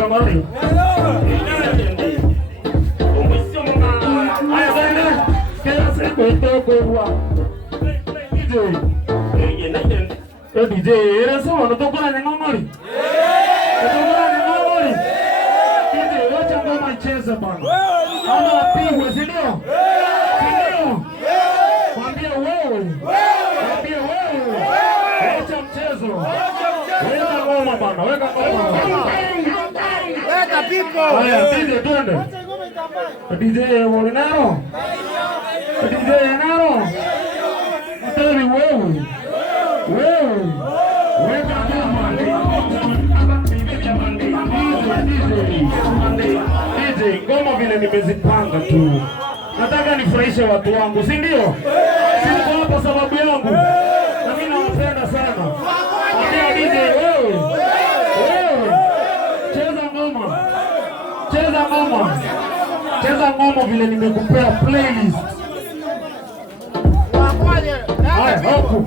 Kamari. Haya bwana. Kila siku itoko DJ, eres uno, ¿tú con el ngomori? DJ, wacha ngoma icheze bwana. Ama wapigwe, si ndio? Mwambie wewe. Wacha mchezo. Weka ngoma bwana, weka ngoma. Weka pipo. Haya, DJ twende. DJ Molinaro. DJ Naro. Mtari wewe. Weka ngoma. DJ, ngoma vile nimezipanga tu. Nataka nifurahishe watu wangu, si ndio? Siko hapa sababu yangu. Na mimi nawapenda sana. Mwambie DJ wewe. Cheza ngoma vile nimekupea playlist. Haya, hapo.